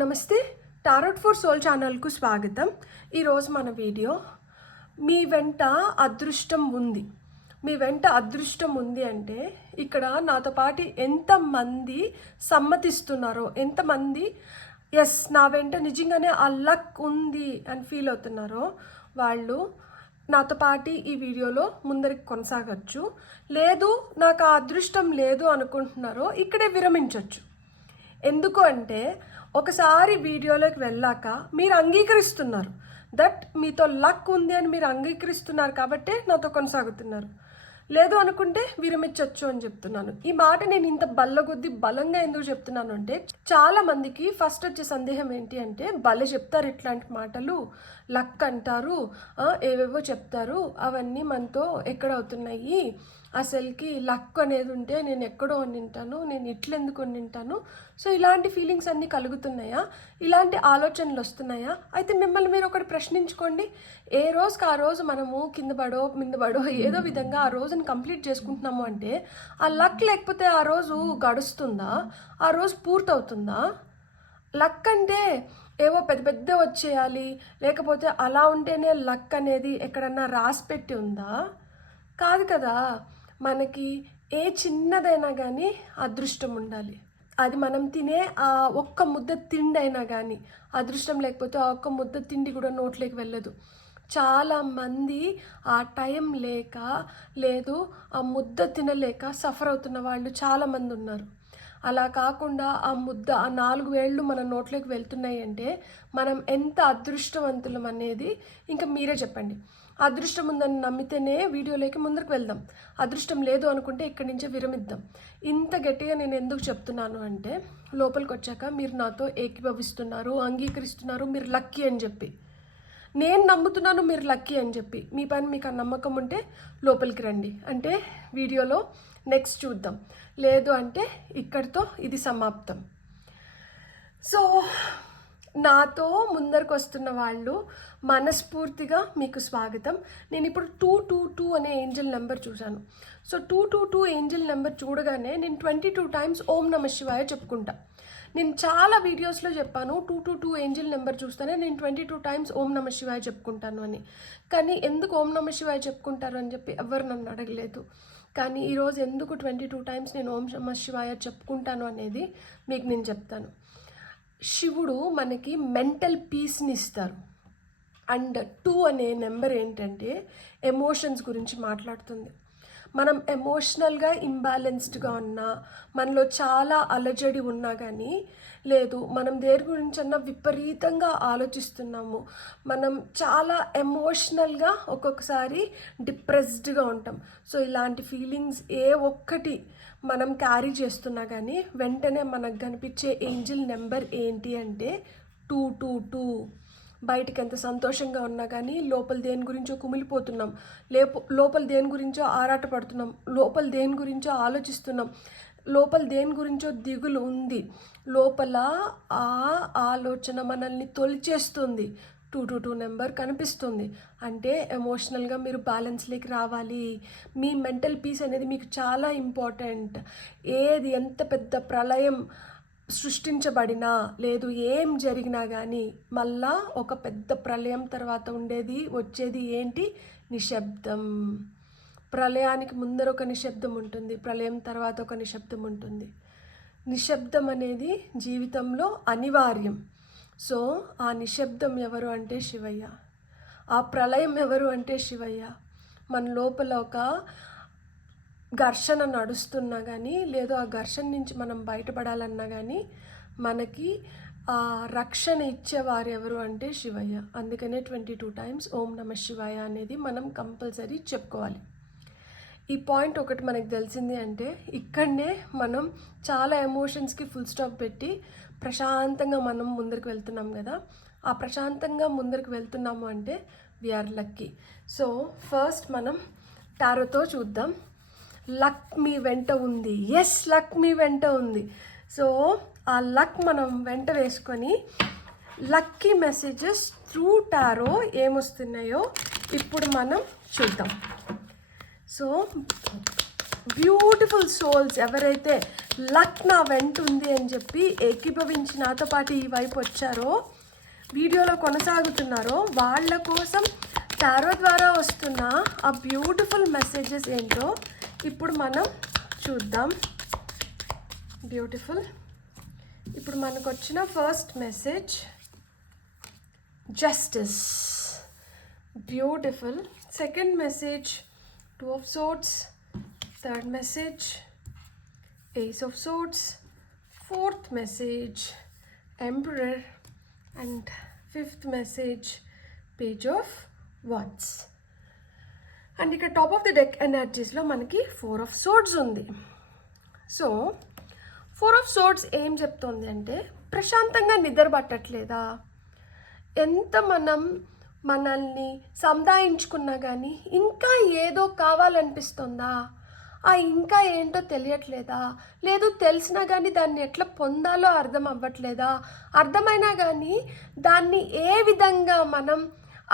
నమస్తే, tarot for soul ఛానల్కు స్వాగతం. ఈరోజు మన వీడియో మీ వెంట అదృష్టం ఉంది. మీ వెంట అదృష్టం ఉంది అంటే ఇక్కడ నాతో పాటు ఎంతమంది సమ్మతిస్తున్నారో, ఎంతమంది ఎస్ నా వెంట నిజంగానే ఆ లక్ ఉంది అని ఫీల్ అవుతున్నారో వాళ్ళు నాతో పాటు ఈ వీడియోలో ముందరికి కొనసాగచ్చు. లేదు నాకు ఆ అదృష్టం లేదు అనుకుంటున్నారో ఇక్కడే విరమించవచ్చు. ఎందుకు అంటే ఒకసారి వీడియోలోకి వెళ్ళాక మీరు అంగీకరిస్తున్నారు దట్ మీతో లక్ ఉంది అని మీరు అంగీకరిస్తున్నారు కాబట్టే నాతో కొనసాగుతున్నారు. లేదు అనుకుంటే విరమించవచ్చు అని చెప్తున్నాను. ఈ మాట నేను ఇంత బల్లగొద్ది బలంగా ఎందుకు చెప్తున్నాను అంటే చాలా మందికి ఫస్ట్ వచ్చే సందేహం ఏంటి అంటే భలే చెప్తారు ఇట్లాంటి మాటలు, లక్ అంటారు, ఏవేవో చెప్తారు, అవన్నీ మనతో ఎక్కడ అవుతున్నాయి, అసలుకి లక్ అనేది ఉంటే నేను ఎక్కడో వండింటాను, నేను ఇట్లెందుకు వండింటాను, సో ఇలాంటి ఫీలింగ్స్ అన్నీ కలుగుతున్నాయా, ఇలాంటి ఆలోచనలు వస్తున్నాయా? అయితే మిమ్మల్ని మీరు ఒకటి ప్రశ్నించుకోండి. ఏ రోజుకి ఆ రోజు మనము కింద పడో ఏదో విధంగా ఆ రోజుని కంప్లీట్ చేసుకుంటున్నాము అంటే ఆ లక్ లేకపోతే ఆ రోజు గడుస్తుందా, ఆ రోజు పూర్తవుతుందా? లక్ అంటే ఏవో పెద్ద పెద్ద వచ్చేయాలి, లేకపోతే అలా ఉంటేనే లక్ అనేది ఎక్కడన్నా రాసి పెట్టి ఉందా? కాదు కదా. మనకి ఏ చిన్నదైనా కానీ అదృష్టం ఉండాలి. అది మనం తినే ఆ ఒక్క ముద్ద తిండి అయినా కానీ అదృష్టం లేకపోతే ఆ ఒక్క ముద్ద తిండి కూడా నోట్లోకి వెళ్ళదు. చాలామంది ఆ టైం లేక, లేదు ఆ ముద్ద తినలేక సఫర్ అవుతున్న వాళ్ళు చాలామంది ఉన్నారు. అలా కాకుండా ఆ ముద్ద, ఆ 4 వేళ్ళు మన నోట్లోకి వెళ్తున్నాయి అంటే మనం ఎంత అదృష్టవంతులం అనేది ఇంకా మీరే చెప్పండి. అదృష్టం ఉందని నమ్మితేనే వీడియోలోకి ముందుకు వెళ్దాం. అదృష్టం లేదు అనుకుంటే ఇక్కడి నుంచే విరమిద్దాం. ఇంత గట్టిగా నేను ఎందుకు చెప్తున్నాను అంటే లోపలికి వచ్చాక మీరు నాతో ఏకీభవిస్తున్నారు, అంగీకరిస్తున్నారు మీరు లక్కీ అని చెప్పి. నేను నమ్ముతున్నాను మీరు లక్కీ అని చెప్పి. మీ పైన మీకు ఆ నమ్మకం ఉంటే లోపలికి రండి, అంటే వీడియోలో నెక్స్ట్ చూద్దాం. లేదు అంటే ఇక్కడితో ఇది సమాప్తం. సో నాతో ముందరకు వస్తున్న వాళ్ళు మనస్ఫూర్తిగా మీకు స్వాగతం. నేను ఇప్పుడు 222 అనే ఏంజల్ నెంబర్ చూశాను. సో 222 ఏంజల్ నెంబర్ చూడగానే నేను 22 టైమ్స్ ఓం నమ శివాయ చెప్పుకుంటా. నేను చాలా వీడియోస్లో చెప్పాను 222 ఏంజల్ నెంబర్ చూస్తేనే నేను 22 టైమ్స్ ఓం నమ శివాయ చెప్పుకుంటాను అని. కానీ ఎందుకు ఓం నమ శివాయ చెప్పుకుంటారు అని చెప్పి ఎవరు నన్ను అడగలేదు. కానీ ఈరోజు ఎందుకు 22 టైమ్స్ నేను ఓం నమ శివాయ చెప్పుకుంటాను అనేది మీకు నేను చెప్తాను. శివుడు మనకి మెంటల్ పీస్ని ఇస్తారు. అండ్ 2 అనే నెంబర్ ఏంటంటే ఎమోషన్స్ గురించి మాట్లాడుతుంది. మనం ఎమోషనల్గా ఇంబ్యాలెన్స్డ్గా ఉన్నా, మనలో చాలా అలజడి ఉన్నా కానీ, లేదు మనం దేని గురించన్నా విపరీతంగా ఆలోచిస్తున్నాము, మనం చాలా ఎమోషనల్గా ఒక్కొక్కసారి డిప్రెస్డ్గా ఉంటాం. సో ఇలాంటి ఫీలింగ్స్ ఏ ఒక్కటి మనం క్యారీ చేస్తున్నా కానీ వెంటనే మనకు కనిపించే ఏంజిల్ నెంబర్ ఏంటి అంటే 222. బయటకి ఎంత సంతోషంగా ఉన్నా కానీ లోపల దేని గురించో కుమిలిపోతున్నాం, లోపల దేని గురించో ఆరాటపడుతున్నాం, లోపల దేని గురించో ఆలోచిస్తున్నాం, లోపల దేని గురించో దిగులు ఉంది, లోపల ఆ ఆలోచన మనల్ని తొలిచేస్తుంది. 222 నెంబర్ కనిపిస్తుంది అంటే ఎమోషనల్గా మీరు బ్యాలెన్స్లోకి రావాలి. మీ మెంటల్ పీస్ అనేది మీకు చాలా ఇంపార్టెంట్. ఏది ఎంత పెద్ద ప్రళయం సృష్టించబడినా, లేదు ఏం జరిగినా కానీ మళ్ళా ఒక పెద్ద ప్రళయం తర్వాత వచ్చేది ఏంటి? నిశ్శబ్దం. ప్రళయానికి ముందర ఒక నిశ్శబ్దం ఉంటుంది, ప్రళయం తర్వాత ఒక నిశ్శబ్దం ఉంటుంది. నిశ్శబ్దం అనేది జీవితంలో అనివార్యం. సో ఆ నిశ్శబ్దం ఎవరు అంటే శివయ్య. ఆ ప్రళయం ఎవరు అంటే శివయ్య. మన లోపల ఒక ఘర్షణ నడుస్తున్నా కానీ, లేదు ఆ ఘర్షణ నుంచి మనం బయటపడాలన్నా కానీ మనకి ఆ రక్షణ ఇచ్చేవారు ఎవరు అంటే శివయ్య. అందుకనే 22 టైమ్స్ ఓం నమ శివాయ అనేది మనం కంపల్సరీ చెప్పుకోవాలి. ఈ పాయింట్ ఒకటి మనకు తెలిసింది అంటే ఇక్కడనే మనం చాలా ఎమోషన్స్కి ఫుల్ స్టాప్ పెట్టి ప్రశాంతంగా మనం ముందరికి వెళ్తున్నాం కదా. ఆ ప్రశాంతంగా ముందరికి వెళ్తున్నాము అంటే వీఆర్ లక్కీ. సో ఫస్ట్ మనం టారోతో చూద్దాం. లక్ మీ వెంట ఉంది. ఎస్, లక్ మీ వెంట ఉంది. సో ఆ లక్ మనం వెంట వేసుకొని లక్కీ మెసేజెస్ త్రూ టారో ఏమొస్తున్నాయో ఇప్పుడు మనం చూద్దాం. సో బ్యూటిఫుల్ సోల్స్ ఎవరైతే లక్ నా వెంట ఉంది అని చెప్పి ఏకీభవించి నాతో పాటు ఈ వైపు వచ్చారో, వీడియోలో కొనసాగుతున్నారో, వాళ్ళ కోసం టారో ద్వారా వస్తున్న ఆ బ్యూటిఫుల్ మెసేజెస్ ఏంటో ఇప్పుడు మనం చూద్దాం. బ్యూటిఫుల్. ఇప్పుడు మనకు వచ్చిన first message justice. Beautiful. Second message two of swords. Third message ace of swords. Fourth message emperor. And fifth message page of wands. And ఇక్కడ టాప్ ఆఫ్ ది డెక్ ఎనర్జీస్లో మనకి 4 ఆఫ్ సోర్డ్స్ ఉంది. So 4 of swords ఏం చెప్తోంది అంటే, ప్రశాంతంగా నిద్ర పట్టట్లేదా? ఎంత మనల్ని సంధాయించుకున్నా కానీ ఇంకా ఏదో కావాలనిపిస్తుందా? ఆ ఇంకా ఏంటో తెలియట్లేదా? లేదు తెలిసినా కానీ దాన్ని ఎట్లా పొందాలో అర్థం అవ్వట్లేదా? అర్థమైనా కానీ దాన్ని ఏ విధంగా మనం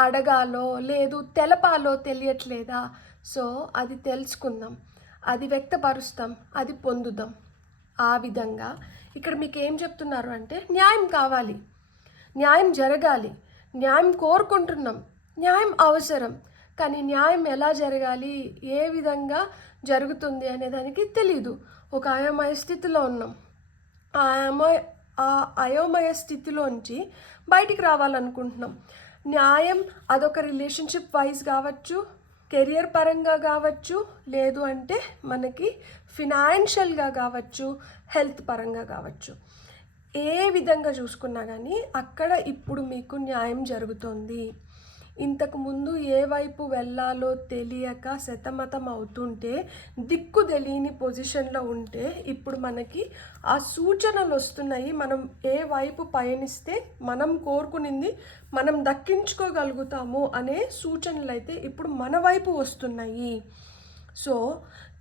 అడగాలో లేదు తెలపాలో తెలియట్లేదా? సో అది తెలుసుకుందాం, అది వ్యక్తపరుస్తాం, అది పొందుదాం. ఆ విధంగా ఇక్కడ మీకు ఏం చెప్తున్నారు అంటే, న్యాయం కావాలి, న్యాయం జరగాలి, న్యాయం కోరుకుంటున్నాం, న్యాయం అవసరం. కానీ న్యాయం ఎలా జరగాలి, ఏ విధంగా జరుగుతుంది అనే దానికి తెలీదు. ఒక అయోమయ స్థితిలో ఉన్నాం. ఆ అయోమయ స్థితిలోంచి బయటికి రావాలనుకుంటున్నాం. న్యాయం అదొక రిలేషన్షిప్ వైజ్ కావచ్చు, కెరియర్ పరంగా కావచ్చు, లేదు అంటే మనకి ఫినాన్షియల్గా కావచ్చు, హెల్త్ పరంగా కావచ్చు. ఏ విధంగా చూసుకున్నా కానీ అక్కడ ఇప్పుడు మీకు న్యాయం జరుగుతుంది. ఇంతకుముందు ఏ వైపు వెళ్ళాలో తెలియక సతమతం అవుతుంటే, దిక్కు తెలియని పొజిషన్లో ఉంటే ఇప్పుడు మనకి ఆ సూచనలు వస్తున్నాయి. మనం ఏ వైపు పయనిస్తే మనం కోరుకునింది మనం దక్కించుకోగలుగుతాము అనే సూచనలు అయితే ఇప్పుడు మన వైపు వస్తున్నాయి. సో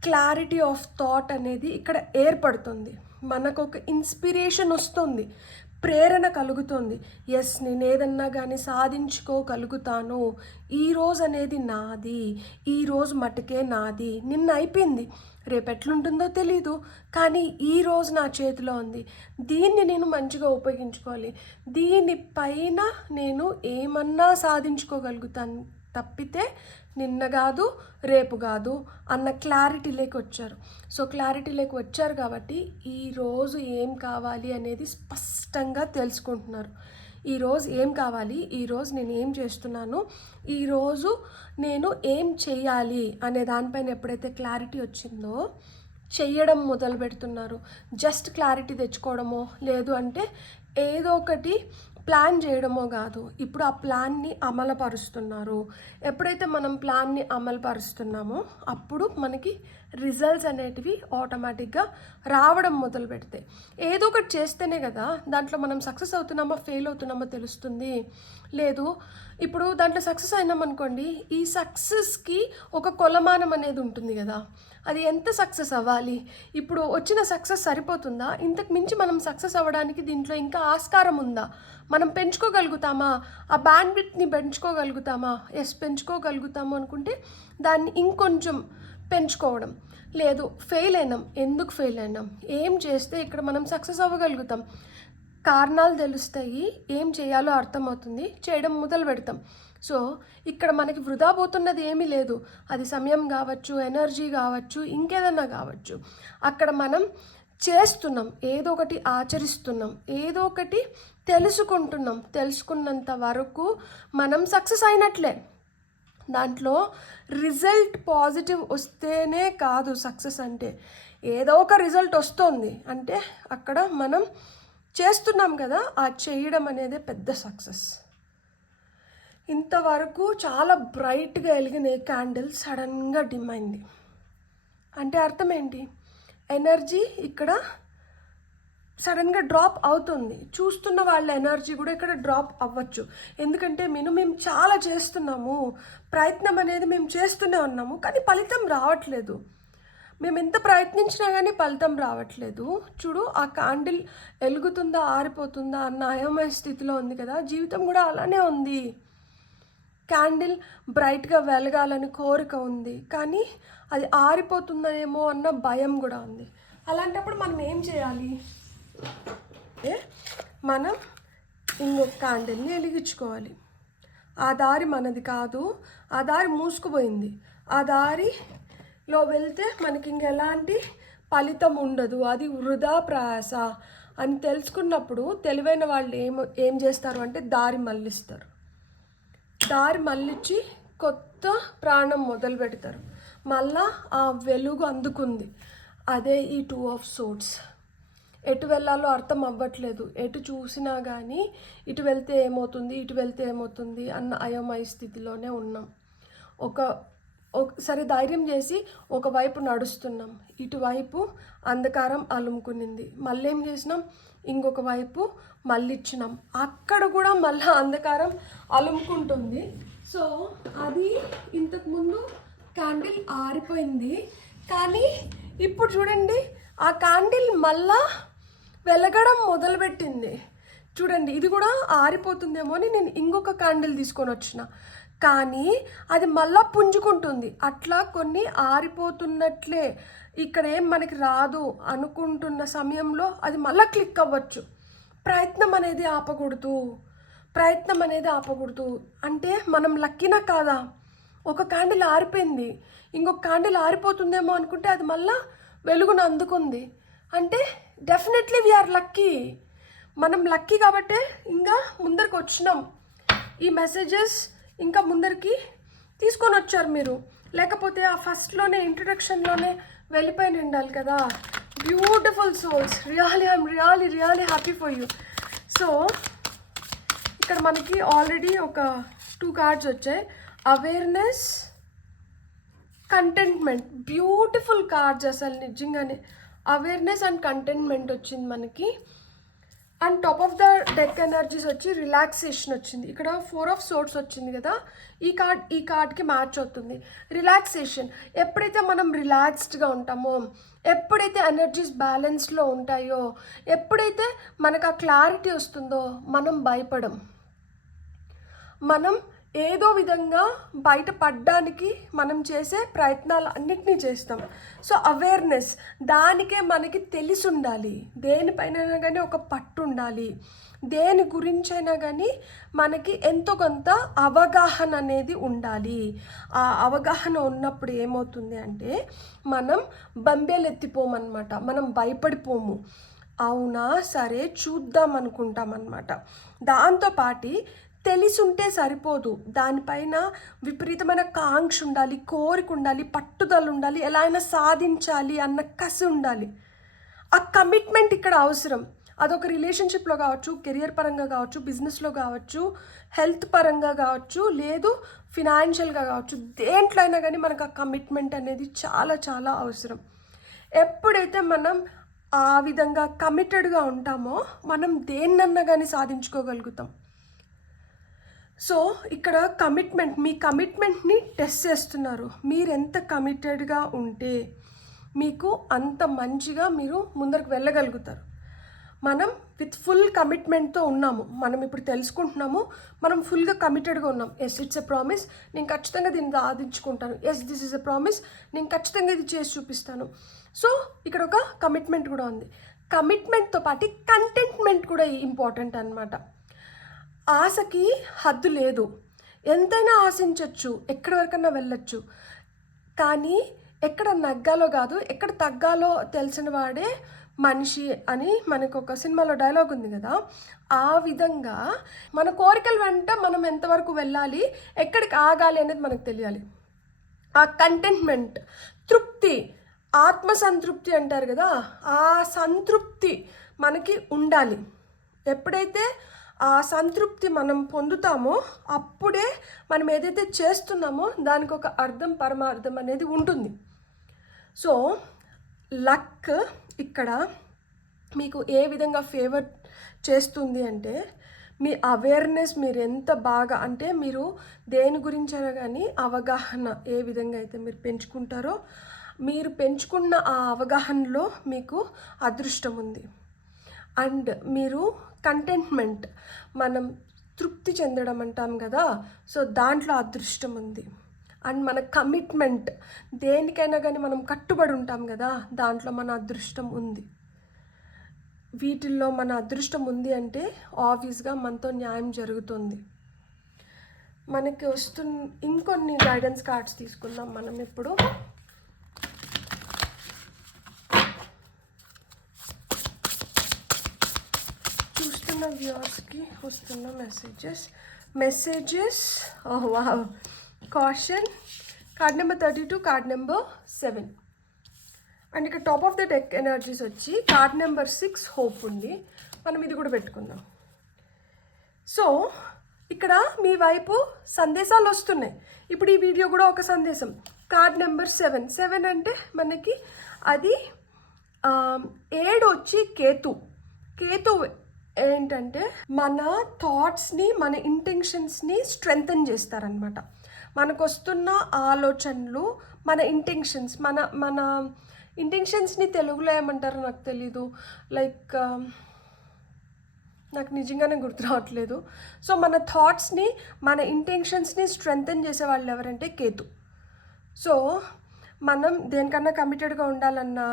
క్లారిటీ ఆఫ్ థాట్ అనేది ఇక్కడ ఏర్పడుతుంది. మనకు ఒక ఇన్స్పిరేషన్ వస్తుంది, ప్రేరణ కలుగుతుంది. ఎస్, నేను ఏదన్నా కానీ సాధించుకోగలుగుతాను. ఈరోజు అనేది నాది, ఈరోజు మటుకే నాది. నిన్న అయిపోయింది, రేపు ఎట్లుంటుందో తెలీదు, కానీ ఈరోజు నా చేతిలో ఉంది. దీన్ని నేను మంచిగా ఉపయోగించుకోవాలి, దీనిపైన నేను ఏమన్నా సాధించుకోగలుగుతాను తప్పితే నిన్న కాదు రేపు కాదు అన్న క్లారిటీలోకి వచ్చారు. సో క్లారిటీలోకి వచ్చారు కాబట్టి ఈరోజు ఏం కావాలి అనేది స్పష్టంగా తెలుసుకుంటున్నారు. ఈరోజు ఏం కావాలి, ఈరోజు నేను ఏం చేస్తున్నాను, ఈరోజు నేను ఏం చేయాలి అనే దానిపైన ఎప్పుడైతే క్లారిటీ వచ్చిందో చెయ్యడం మొదలు పెడుతున్నారు. జస్ట్ క్లారిటీ తెచ్చుకోవడమో లేదు అంటే ఏదో ఒకటి ప్లాన్ చేయడమో కాదు, ఇప్పుడు ఆ ప్లాన్ని అమలుపరుస్తున్నారు. ఎప్పుడైతే మనం ప్లాన్ని అమలుపరుస్తున్నామో అప్పుడు మనకి రిజల్ట్స్ అనేటివి ఆటోమేటిక్గా రావడం మొదలు పెడతాయి. ఏదో ఒకటి చేస్తేనే కదా దాంట్లో మనం సక్సెస్ అవుతున్నామో ఫెయిల్ అవుతున్నామో తెలుస్తుంది. లేదు ఇప్పుడు దాంట్లో సక్సెస్ అయినామనుకోండి, ఈ సక్సెస్కి ఒక కొలమానం అనేది ఉంటుంది కదా, అది ఎంత సక్సెస్ అవ్వాలి, ఇప్పుడు వచ్చిన సక్సెస్ సరిపోతుందా, ఇంతకు మించి మనం సక్సెస్ అవ్వడానికి దీంట్లో ఇంకా ఆస్కారం ఉందా, మనం పెంచుకోగలుగుతామా, ఆ బ్యాండ్విడ్త్ని పెంచుకోగలుగుతామా? ఎస్, పెంచుకోగలుగుతాము అనుకుంటే దాన్ని ఇంకొంచెం పెంచుకోవడం. లేదు ఫెయిల్ అయినాం, ఎందుకు ఫెయిల్ అయినాం, ఏం చేస్తే ఇక్కడ మనం సక్సెస్ అవ్వగలుగుతాం, కారణాలు తెలుస్తాయి, ఏం చేయాలో అర్థమవుతుంది, చేయడం మొదలు పెడతాం. సో ఇక్కడ మనకి వృధా పోతున్నది ఏమీ లేదు. అది సమయం కావచ్చు, ఎనర్జీ కావచ్చు, ఇంకేదన్నా కావచ్చు. అక్కడ మనం చేస్తున్నాం, ఏదో ఒకటి ఆచరిస్తున్నాం, ఏదో ఒకటి తెలుసుకుంటున్నాం. తెలుసుకున్నంత వరకు మనం సక్సెస్ అయినట్లే. దాంట్లో రిజల్ట్ పాజిటివ్ వస్తేనే కాదు సక్సెస్ అంటే, ఏదో ఒక రిజల్ట్ వస్తుంది అంటే అక్కడ మనం చేస్తున్నాం కదా, ఆ చేయడం అనేది పెద్ద సక్సెస్. ఇంతవరకు చాలా బ్రైట్గా వెలిగిన క్యాండిల్ సడన్గా డిమ్ అయింది అంటే అర్థం ఏంటి? ఎనర్జీ ఇక్కడ సడన్గా డ్రాప్ అవుతుంది. చూస్తున్న వాళ్ళ ఎనర్జీ కూడా ఇక్కడ డ్రాప్ అవ్వచ్చు. ఎందుకంటే మేము చాలా చేస్తున్నాము, ప్రయత్నం అనేది మేము చేస్తూనే ఉన్నాము, కానీ ఫలితం రావట్లేదు. మేము ఎంత ప్రయత్నించినా కానీ ఫలితం రావట్లేదు. చూడు, ఆ క్యాండిల్ వెలుగుతుందా ఆరిపోతుందా అన్న అయోమయ స్థితిలో ఉంది కదా, జీవితం కూడా అలానే ఉంది. క్యాండిల్ బ్రైట్గా వెలగాలని కోరిక ఉంది, కానీ అది ఆరిపోతుందేమో అన్న భయం కూడా ఉంది. అలాంటప్పుడు మనం ఏం చేయాలి అంటే మనం ఇంకొక క్యాండిల్ని వెలిగించుకోవాలి. ఆ దారి మనది కాదు, ఆ దారి మూసుకుపోయింది. ఆ దారిలో వెళ్తే మనకి ఇంకెలాంటి ఫలితం ఉండదు, అది వృధా ప్రయాస అని తెలుసుకున్నప్పుడు తెలివైన వాళ్ళు ఏం చేస్తారు అంటే దారి మళ్ళిస్తారు. దారి మళ్ళించి కొత్త ప్రాణం మొదలు పెడతారు. మళ్ళా ఆ వెలుగు అందుకుంది. అదే ఈ 2 of Swords. ఎటు వెళ్ళాలో అర్థం అవ్వట్లేదు, ఎటు చూసినా కానీ ఇటు వెళ్తే ఏమవుతుంది, ఇటు వెళ్తే ఏమవుతుంది అన్న అయోమయ స్థితిలోనే ఉన్నాం. ఒకసారి ధైర్యం చేసి ఒకవైపు నడుస్తున్నాం, ఇటువైపు అంధకారం అలుముకునింది. మళ్ళీ ఏం చేసినాం, ఇంకొక వైపు మళ్ళిచ్చినాం, అక్కడ కూడా మళ్ళీ అంధకారం అలుముకుంటుంది. సో అది ఇంతకుముందు క్యాండిల్ ఆరిపోయింది, కానీ ఇప్పుడు చూడండి ఆ క్యాండిల్ మళ్ళా వెలగడం మొదలుపెట్టింది. చూడండి, ఇది కూడా ఆరిపోతుందేమో అని నేను ఇంకొక క్యాండిల్ తీసుకొని వచ్చిన, కానీ అది మళ్ళా పుంజుకుంటుంది. అట్లా కొన్ని ఆరిపోతున్నట్లే ఇక్కడ ఏం మనకి రాదు అనుకుంటున్న సమయంలో అది మళ్ళీ క్లిక్ అవ్వచ్చు. ప్రయత్నం అనేది ఆపకూడదు. అంటే మనం లక్కీనా కాదా, ఒక క్యాండిల్ ఆరిపోయింది, ఇంకొక క్యాండిల్ ఆరిపోతుందేమో అనుకుంటే అది మళ్ళా వెలుగును అందుకుంది అంటే డెఫినెట్లీ వీఆర్ లక్కీ. మనం లక్కీ కాబట్టే ఇంకా ముందరికి వచ్చినాం. ఈ మెసేజెస్ ఇంకా ముందరికి తీసుకొని వచ్చారు మీరు, లేకపోతే ఆ ఫస్ట్లోనే ఇంట్రడక్షన్లోనే వెళ్ళిపోయి ఉండాలి కదా. Beautiful souls, I'm really happy for you. So ఇక్కడ మనకి ఆల్రెడీ ఒక 2 కార్డ్స్ వచ్చాయి. అవేర్నెస్, కంటెంట్మెంట్, బ్యూటిఫుల్ కార్డ్స్ అసలు నిజంగానే. అవేర్నెస్ అండ్ కంటెంట్మెంట్ వచ్చింది మనకి. And top of the deck energies వచ్చి రిలాక్సేషన్ వచ్చింది. ఇక్కడ 4 of Swords వచ్చింది కదా, ఈ కార్డ్కి మ్యాచ్ అవుతుంది. రిలాక్సేషన్, ఎప్పుడైతే మనం రిలాక్స్డ్గా ఉంటామో, ఎప్పుడైతే ఎనర్జీస్ బ్యాలెన్స్లో ఉంటాయో, ఎప్పుడైతే మనకు ఆ క్లారిటీ వస్తుందో మనం భయపడం, మనం ఏదో విధంగా బయటపడడానికి మనం చేసే ప్రయత్నాలు అన్నిటినీ చేస్తాం. సో అవేర్నెస్, దానికే మనకి తెలిసి ఉండాలి, దేనిపైన కానీ ఒక పట్టు ఉండాలి, దేని గురించైనా కానీ మనకి ఎంతో కొంత అవగాహన అనేది ఉండాలి. ఆ అవగాహన ఉన్నప్పుడు ఏమవుతుంది అంటే మనం బంబేలెత్తిపోమన్నమాట, మనం భయపడిపోము. అవునా సరే చూద్దాం అనుకుంటాం అన్నమాట. దాంతోపాటు తెలిసి ఉంటే సరిపోదు, దానిపైన విపరీతమైన కాంక్ష ఉండాలి, కోరిక ఉండాలి, పట్టుదల ఉండాలి, ఎలా అయినా సాధించాలి అన్న కసి ఉండాలి. ఆ కమిట్మెంట్ ఇక్కడ అవసరం. అదొక రిలేషన్షిప్లో కావచ్చు, కెరియర్ పరంగా కావచ్చు, బిజినెస్లో కావచ్చు, హెల్త్ పరంగా కావచ్చు, లేదు ఫినాన్షియల్గా కావచ్చు, దేంట్లో అయినా కానీ మనకు ఆ కమిట్మెంట్ అనేది చాలా చాలా అవసరం. ఎప్పుడైతే మనం ఆ విధంగా కమిటెడ్గా ఉంటామో మనం దేన్నన్నా కానీ సాధించుకోగలుగుతాం. సో ఇక్కడ మీ కమిట్మెంట్ని టెస్ట్ చేస్తున్నారు. మీరు ఎంత కమిటెడ్గా ఉంటే మీకు అంత మంచిగా మీరు ముందరకు వెళ్ళగలుగుతారు. మనం విత్ ఫుల్ కమిట్మెంట్తో ఉన్నాము, మనం ఇప్పుడు తెలుసుకుంటున్నాము, మనం ఫుల్గా కమిటెడ్గా ఉన్నాం. ఎస్, ఇట్స్ ఎ ప్రామిస్, నేను ఖచ్చితంగా దీన్ని సాధించుకుంటాను. Yes, this is a promise, నేను ఖచ్చితంగా ఇది చేసి చూపిస్తాను. సో ఇక్కడ ఒక కమిట్మెంట్ కూడా ఉంది. కమిట్మెంట్తో పాటు కంటెంట్మెంట్ కూడా ఇంపార్టెంట్ అన్నమాట. ఆశకి హద్దు లేదు, ఎంతైనా ఆశించవచ్చు, ఎక్కడి వరకన్నా వెళ్ళచ్చు, కానీ ఎక్కడ నగ్గాలో కాదు ఎక్కడ తగ్గాలో తెలిసిన వాడే మనిషి అని మనకు ఒక సినిమాలో డైలాగ్ ఉంది కదా. ఆ విధంగా మన కోరికల వెంట మనం ఎంతవరకు వెళ్ళాలి, ఎక్కడికి ఆగాలి అనేది మనకు తెలియాలి. ఆ కంటెంట్మెంట్, తృప్తి, ఆత్మసంతృప్తి అంటారు కదా, ఆ సంతృప్తి మనకి ఉండాలి. ఎప్పుడైతే ఆ సంతృప్తి మనం పొందుతామో అప్పుడే మనం ఏదైతే చేస్తున్నామో దానికి ఒక అర్థం, పరమార్థం అనేది ఉంటుంది. సో లక్ ఇక్కడ మీకు ఏ విధంగా ఫేవర్ చేస్తుంది అంటే మీ అవేర్నెస్, మీరు ఎంత బాగా అంటే మీరు దేని గురించైనా కానీ అవగాహన ఏ విధంగా అయితే మీరు పెంచుకుంటారో, మీరు పెంచుకున్న ఆ అవగాహనలో మీకు అదృష్టం ఉంది. అండ్ మీరు కంటెంట్మెంట్, మనం తృప్తి చెందడం అంటాం కదా, సో దాంట్లో అదృష్టం ఉంది. అండ్ మన కమిట్మెంట్, దేనికైనా కానీ మనం కట్టుబడి ఉంటాం కదా, దాంట్లో మన అదృష్టం ఉంది. వీటిల్లో మన అదృష్టం ఉంది అంటే ఆబ్వియస్గా మనతో న్యాయం జరుగుతుంది. మనకి ఇంకొన్ని గైడెన్స్ కార్డ్స్ తీసుకుందాం మనం ఇప్పుడు. చూస్తున్న వ్యూవర్స్కి వస్తున్న messages wow. Caution, card number 32, card number 7. And ఇక్కడ top of the deck energies వచ్చి కార్డ్ నెంబర్ 6 హోప్ ఉంది. మనం ఇది కూడా పెట్టుకుందాం. సో ఇక్కడ మీ వైపు సందేశాలు వస్తున్నాయి. ఇప్పుడు ఈ వీడియో కూడా ఒక సందేశం. కార్డ్ నెంబర్ 7 అంటే మనకి అది 7 వచ్చి కేతు ఏంటంటే మన థాట్స్ని, మన ఇంటెన్షన్స్ని స్ట్రెంగ్తన్ చేస్తారనమాట. మనకు వస్తున్న ఆలోచనలు, మన ఇంటెన్షన్స్ని తెలుగులో ఏమంటారో నాకు తెలీదు, లైక్ నాకు నిజంగానే గుర్తు రావట్లేదు. సో మన థాట్స్ని, మన ఇంటెన్షన్స్ని స్ట్రెంగ్తన్ చేసే వాళ్ళు ఎవరంటే కేతు. సో మనం దేనికన్నా కమిటెడ్గా ఉండాలన్నా,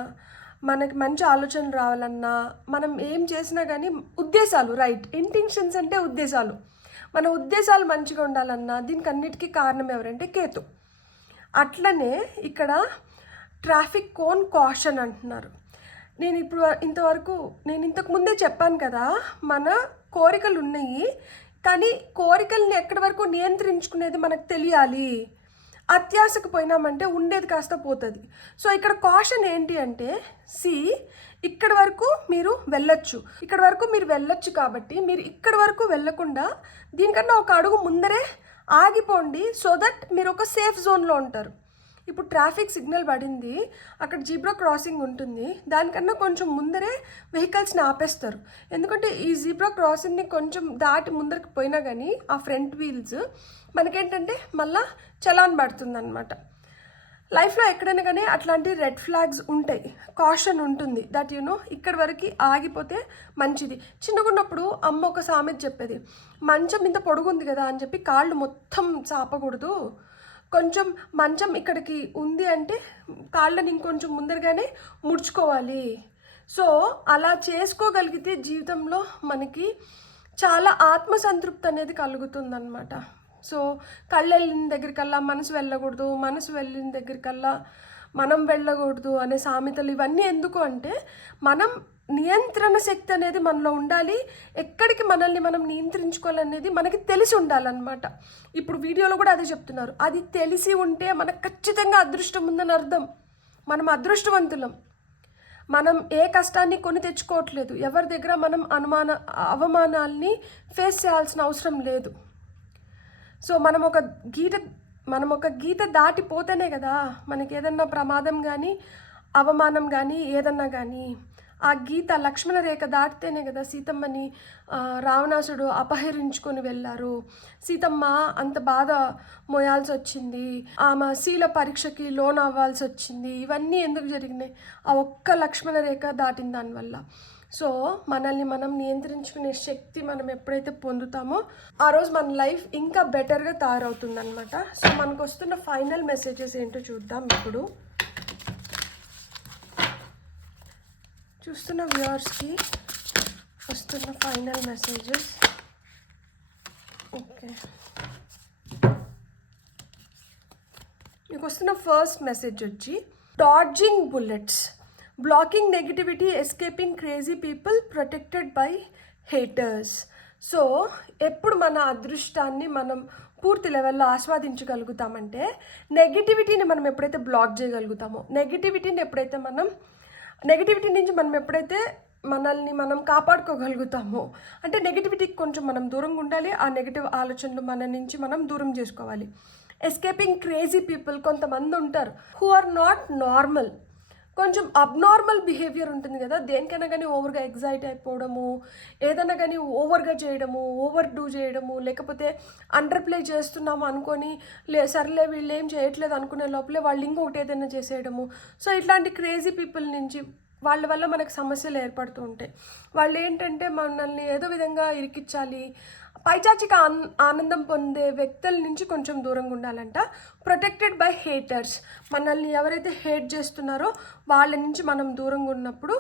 మనకి మంచి ఆలోచనలు రావాలన్నా, మనం ఏం చేసినా కానీ ఉద్దేశాలు, రైట్, ఇంటెన్షన్స్ అంటే ఉద్దేశాలు, మన ఉద్దేశాలు మంచిగా ఉండాలన్నా దీనికి అన్నిటికీ కారణం ఎవరంటే కేతు. అట్లనే ఇక్కడ ట్రాఫిక్ కోన్ కాషన్ అంటున్నారు. నేను ఇంతకు ముందే చెప్పాను కదా, మన కోరికలు ఉన్నాయి, కానీ కోరికల్ని ఎక్కడి వరకు నియంత్రించుకునేది మనకు తెలియాలి. అత్యాశకు పోయినామంటే ఉండేది కాస్త పోతుంది. సో ఇక్కడ కాషన్ ఏంటి అంటే, ఇక్కడి వరకు మీరు వెళ్ళొచ్చు కాబట్టి మీరు ఇక్కడి వరకు వెళ్ళకుండా దీనికన్నా ఒక అడుగు ముందరే ఆగిపోండి, సో దట్ మీరు ఒక సేఫ్ జోన్లో ఉంటారు. ఇప్పుడు ట్రాఫిక్ సిగ్నల్ పడింది, అక్కడ జీబ్రా క్రాసింగ్ ఉంటుంది, దానికన్నా కొంచెం ముందరే వెహికల్స్ని ఆపేస్తారు. ఎందుకంటే ఈ జీబ్రా క్రాసింగ్ని కొంచెం దాటి ముందరికి పోయినా కానీ ఆ ఫ్రంట్ వీల్స్ మనకేంటంటే మళ్ళా చలాన్ పడుతుంది అనమాట. లైఫ్లో ఎక్కడైనా కానీ అట్లాంటి రెడ్ ఫ్లాగ్స్ ఉంటాయి, కాషన్ ఉంటుంది, దట్ ఇక్కడి వరకు ఆగిపోతే మంచిది. చిన్నగున్నప్పుడు అమ్మ ఒక సామెత చెప్పేది, మంచం ఇంత పొడుగుంది కదా అని చెప్పి కాళ్ళు మొత్తం చాపకూడదు, కొంచెం మంచం ఇక్కడికి ఉంది అంటే కాళ్ళని ఇంకొంచెం ముందరగానే ముడుచుకోవాలి. సో అలా చేసుకోగలిగితే జీవితంలో మనకి చాలా ఆత్మసంతృప్తి అనేది కలుగుతుందన్నమాట. సో కళ్ళు వెళ్ళిన దగ్గరికల్లా మనసు వెళ్ళకూడదు, మనసు వెళ్ళిన దగ్గరికల్లా మనం వెళ్ళకూడదు అనే సామెతలు ఇవన్నీ ఎందుకు అంటే, మనం నియంత్రణ శక్తి అనేది మనలో ఉండాలి. ఎక్కడికి మనల్ని మనం నియంత్రించుకోవాలనేది మనకి తెలిసి ఉండాలన్నమాట. ఇప్పుడు వీడియోలో కూడా అదే చెప్తున్నారు, అది తెలిసి ఉంటే మనకు ఖచ్చితంగా అదృష్టం ఉందని అర్థం. మనం అదృష్టవంతులం. మనం ఏ కష్టాన్ని కొని తెచ్చుకోవట్లేదు, ఎవరి దగ్గర మనం అవమానాల్ని ఫేస్ చేయాల్సిన అవసరం లేదు. సో మనం ఒక గీత దాటిపోతేనే కదా మనకి ఏదన్నా ప్రమాదం కానీ, అవమానం కానీ, ఏదన్నా కానీ ఆ గీత లక్ష్మణ రేఖ దాటితేనే కదా సీతమ్మని రావణాసుడు అపహరించుకొని వెళ్ళారు. సీతమ్మ అంత బాధ మోయాల్సి వచ్చింది, ఆమె శీల పరీక్షకి లోన్ అవ్వాల్సి వచ్చింది. ఇవన్నీ ఎందుకు జరిగినాయి? ఆ ఒక్క లక్ష్మణ రేఖ దాటిన దానివల్ల. సో మనల్ని మనం నియంత్రించుకునే శక్తి మనం ఎప్పుడైతే పొందుతామో ఆ రోజు మన లైఫ్ ఇంకా బెటర్గా తయారవుతుందన్నమాట. సో మనకు వస్తున్న ఫైనల్ మెసేజెస్ ఏంటో చూద్దాం. ఇప్పుడు చూస్తున్న వ్యూవర్స్కి వస్తున్న ఫైనల్ మెసేజెస్. ఓకే, మీకు వస్తున్న ఫస్ట్ మెసేజ్ వచ్చి dodging bullets, blocking negativity, escaping crazy people, protected by haters. So ఎప్పుడు మన అదృష్టాన్ని మనం పూర్తి లెవెల్లో ఆస్వాదించగలుగుతామంటే, నెగిటివిటీని మనం ఎప్పుడైతే బ్లాక్ చేయగలుగుతామో, నెగిటివిటీ నుంచి మనం ఎప్పుడైతే మనల్ని మనం కాపాడుకోగలుగుతామో, అంటే నెగిటివిటీకి కొంచెం మనం దూరంగా ఉండాలి, ఆ నెగిటివ్ ఆలోచనలు మన నుంచి మనం దూరం చేసుకోవాలి. ఎస్కేపింగ్ క్రేజీ పీపుల్, కొంతమంది ఉంటారు హూ ఆర్ నాట్ నార్మల్, కొంచెం అబ్నార్మల్ బిహేవియర్ ఉంటుంది కదా, దేనికైనా కానీ ఓవర్గా ఎగ్జైట్ అయిపోవడము, ఏదైనా కానీ ఓవర్గా చేయడము, ఓవర్ డూ చేయడము, లేకపోతే అండర్ ప్లే చేస్తున్నాము అనుకొని సర్లే వీళ్ళు ఏం చేయట్లేదు అనుకునే లోపలే వాళ్ళు ఇంకొకటి ఏదైనా చేసేయడము. సో ఇట్లాంటి క్రేజీ పీపుల్ నుంచి వాళ్ళ వల్ల మనకు సమస్యలు ఏర్పడుతూ ఉంటాయి. వాళ్ళు ఏంటంటే మనల్ని ఏదో విధంగా ఇరికించాలి, పైచాచిక ఆనందం పొందే వ్యక్తుల నుంచి కొంచెం దూరంగా ఉండాలంట. ప్రొటెక్టెడ్ బై హేటర్స్, మనల్ని ఎవరైతే హేట్ చేస్తున్నారో వాళ్ళ నుంచి మనం దూరంగా ఉన్నప్పుడు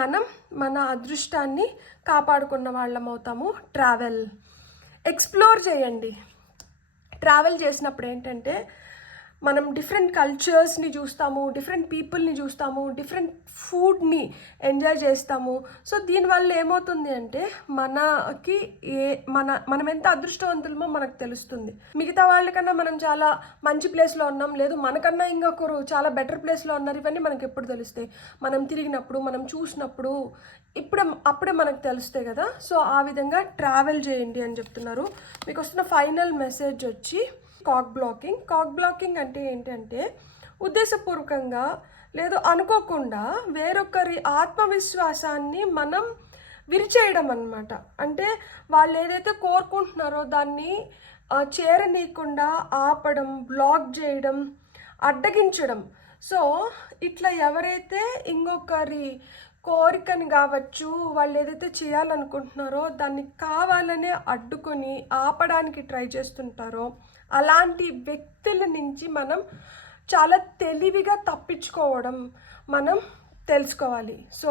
మనం మన అదృష్టాన్ని కాపాడుకున్న వాళ్ళం అవుతాము. ఎక్స్ప్లోర్ చేయండి. ట్రావెల్ చేసినప్పుడు ఏంటంటే మనం డిఫరెంట్ కల్చర్స్ని చూస్తాము, డిఫరెంట్ పీపుల్ని చూస్తాము, డిఫరెంట్ ఫుడ్ని ఎంజాయ్ చేస్తాము. సో దీనివల్ల ఏమవుతుంది అంటే మనకి మనం ఎంత అదృష్టవంతులమో మనకు తెలుస్తుంది. మిగతా వాళ్ళకన్నా మనం చాలా మంచి ప్లేస్లో ఉన్నాం, లేదు మనకన్నా ఇంకొకరు చాలా బెటర్ ప్లేస్లో ఉన్నారు, ఇవన్నీ మనకి ఎప్పుడు తెలుస్తాయి? మనం తిరిగినప్పుడు, మనం చూసినప్పుడు, అప్పుడే మనకు తెలుస్తాయి కదా. సో ఆ విధంగా ట్రావెల్ చేయండి అని చెప్తున్నారు. మీకు వస్తున్న ఫైనల్ మెసేజ్ వచ్చి కాక్ బ్లాకింగ్ అంటే ఏంటంటే ఉద్దేశపూర్వకంగా లేదు అనుకోకుండా వేరొకరి ఆత్మవిశ్వాసాన్ని మనం విరిచేయడం అన్నమాట. అంటే వాళ్ళు ఏదైతే కోరుకుంటున్నారో దాన్ని చేరనీయకుండా ఆపడం, బ్లాక్ చేయడం, అడ్డగించడం. సో ఇట్లా ఎవరైతే ఇంకొకరి కోరికని కావచ్చు, వాళ్ళు ఏదైతే చేయాలనుకుంటున్నారో దాన్ని కావాలనే అడ్డుకొని ఆపడానికి ట్రై చేస్తుంటారో అలాంటి వ్యక్తుల నుంచి మనం చాలా తెలివిగా తప్పించుకోవడం మనం తెలుసుకోవాలి. సో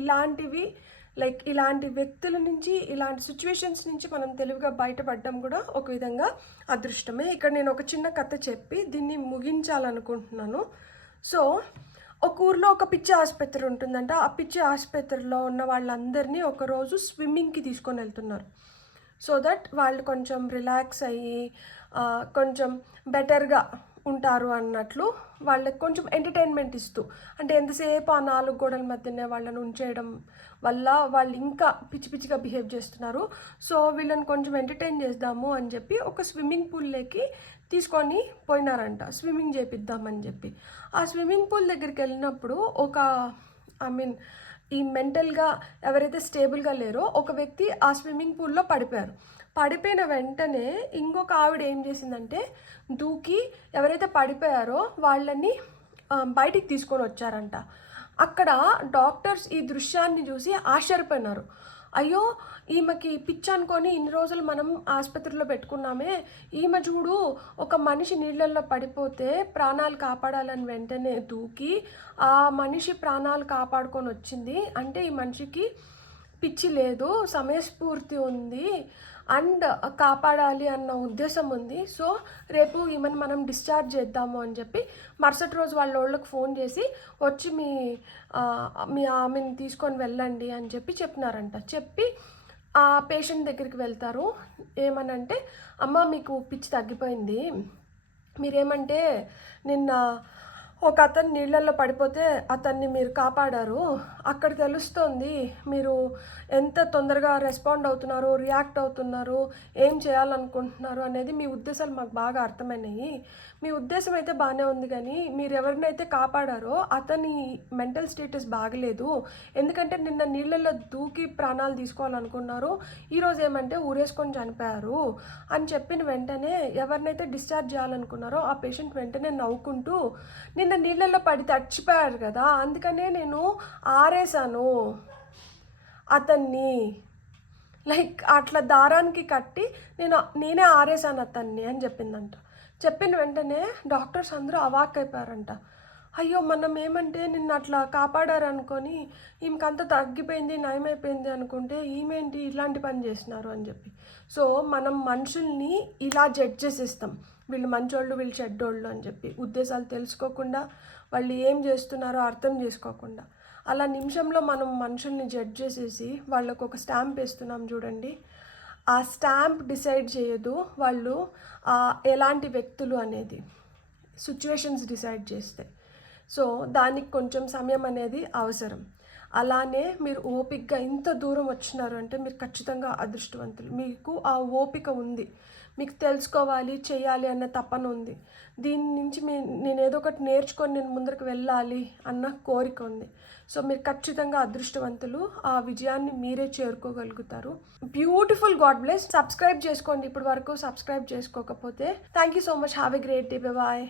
ఇలాంటి వ్యక్తుల నుంచి, ఇలాంటి సిచ్యువేషన్స్ నుంచి మనం తెలివిగా బయటపడడం కూడా ఒక విధంగా అదృష్టమే. ఇక్కడ నేను ఒక చిన్న కథ చెప్పి దీన్ని ముగించాలనుకుంటున్నాను. సో ఒక ఊర్లో ఒక పిచ్చి ఆసుపత్రి ఉంటుందంట. ఆ పిచ్చి ఆసుపత్రిలో ఉన్న వాళ్ళందరినీ ఒకరోజు స్విమ్మింగ్కి తీసుకొని వెళ్తున్నారు. సో దట్ వాళ్ళు కొంచెం రిలాక్స్ అయ్యి కొంచెం బెటర్గా ఉంటారు అన్నట్లు వాళ్ళకి కొంచెం ఎంటర్టైన్మెంట్ ఇస్తూ, అంటే ఎంతసేపు ఆ 4 గోడల మధ్యనే వాళ్ళని ఉంచేయడం వల్ల వాళ్ళు ఇంకా పిచ్చిగా బిహేవ్ చేస్తున్నారు. సో వీళ్ళని కొంచెం ఎంటర్టైన్ చేద్దాము అని చెప్పి ఒక స్విమ్మింగ్ పూల్లోకి తీసుకొని పోయినారంట, స్విమ్మింగ్ చేపిద్దామని చెప్పి. ఆ స్విమ్మింగ్ పూల్ దగ్గరికి వెళ్ళినప్పుడు ఈ మెంటల్గా ఎవరైతే స్టేబుల్గా లేరో ఒక వ్యక్తి ఆ స్విమ్మింగ్ పూల్లో పడిపోయిన వెంటనే ఇంకొక ఆవిడ ఏం చేసిందంటే దూకి ఎవరైతే పడిపోయారో వాళ్ళని బయటికి తీసుకొని వచ్చారంట. అక్కడ డాక్టర్స్ ఈ దృశ్యాన్ని చూసి ఆశ్చర్యపోయినారు. అయ్యో, ఈమెకి పిచ్చి అనుకొని ఇన్ని రోజులు మనం ఆసుపత్రిలో పెట్టుకున్నామే, ఈమె చూడు ఒక మనిషి నీళ్ళల్లో పడిపోతే ప్రాణాలు కాపాడాలని వెంటనే దూకి ఆ మనిషి ప్రాణాలు కాపాడుకొని వచ్చింది. అంటే ఈ మనిషికి పిచ్చి లేదు, సమయస్ఫూర్తి ఉంది అండ్ కాపాడాలి అన్న ఉద్దేశం ఉంది. సో రేపు ఈమెను మనం డిశ్చార్జ్ చేద్దాము అని చెప్పి మరుసటి రోజు వాళ్ళకి ఫోన్ చేసి వచ్చి మీ ఆమెను తీసుకొని వెళ్ళండి అని చెప్పినారంట. చెప్పి ఆ పేషెంట్ దగ్గరికి వెళ్తారు. ఏమనంటే, అమ్మ మీకు పిచ్చి తగ్గిపోయింది, మీరేమంటే నిన్న ఒక అతను నీళ్ళల్లో పడిపోతే అతన్ని మీరు కాపాడారు, అక్కడ తెలుస్తోంది మీరు ఎంత తొందరగా రెస్పాండ్ అవుతున్నారు, రియాక్ట్ అవుతున్నారు, ఏం చేయాలనుకుంటున్నారు అనేది మీ ఉద్దేశాలు మాకు బాగా అర్థమైనాయి. మీ ఉద్దేశం అయితే బాగానే ఉంది, కానీ మీరు ఎవరినైతే కాపాడారో అతని మెంటల్ స్టేటస్ బాగలేదు. ఎందుకంటే నిన్న నీళ్ళల్లో దూకి ప్రాణాలు తీసుకోవాలనుకున్నారు, ఈరోజు ఏమంటే ఊరేసుకొని చనిపోయారు అని చెప్పిన వెంటనే ఎవరినైతే డిశ్చార్జ్ చేయాలనుకున్నారో ఆ పేషెంట్ వెంటనే నవ్వుకుంటూ, నిన్న నీళ్ళల్లో పడి తడిచిపోయారు కదా, అందుకనే నేను ఆరేసాను అతన్ని, అట్లా దారానికి కట్టి నేనే ఆరేసాను అతన్ని అని చెప్పిందంట. చెప్పిన వెంటనే డాక్టర్స్ అందరూ అవాక్కైపోయారంట. అయ్యో, మనం ఏమంటే నిన్ను అట్లా కాపాడారనుకొని ఈమెకంతా తగ్గిపోయింది, నయమైపోయింది అనుకుంటే ఈమెంటి ఇలాంటి పని చేసినారు అని చెప్పి. సో మనం మనుషుల్ని ఇలా జడ్జ్ చేసేస్తాం, వీళ్ళు మంచోళ్ళు వీళ్ళు చెడ్డోళ్ళు అని చెప్పి, ఉద్దేశాలు తెలుసుకోకుండా వాళ్ళు ఏం చేస్తున్నారో అర్థం చేసుకోకుండా అలా నిమిషంలో మనం మనుషుల్ని జడ్జ్ చేసేసి వాళ్ళకు ఒక స్టాంప్ వేస్తున్నాం చూడండి. ఆ స్టాంప్ డిసైడ్ చేయదు వాళ్ళు ఎలాంటి వ్యక్తులు అనేది, సిచ్యువేషన్స్ డిసైడ్ చేస్తాయి. సో దానికి కొంచెం సమయం అనేది అవసరం. అలానే మీరు ఓపికగా ఇంత దూరం వచ్చినారు అంటే మీరు ఖచ్చితంగా అదృష్టవంతులు. మీకు ఆ ఓపిక ఉంది, మీకు తెలుసుకోవాలి చేయాలి అన్న తపన ఉంది, దీని నుంచి నేను ఏదో ఒకటి నేర్చుకొని నేను ముందరికి వెళ్ళాలి అన్న కోరిక ఉంది. సో మీరు ఖచ్చితంగా అదృష్టవంతులు, ఆ విజయాన్ని మీరే చేరుకోగలుగుతారు. Beautiful, God bless. సబ్స్క్రైబ్ చేసుకోండి ఇప్పటి వరకు సబ్స్క్రైబ్ చేసుకోకపోతే. Thank you so much. Have a great day. Bye.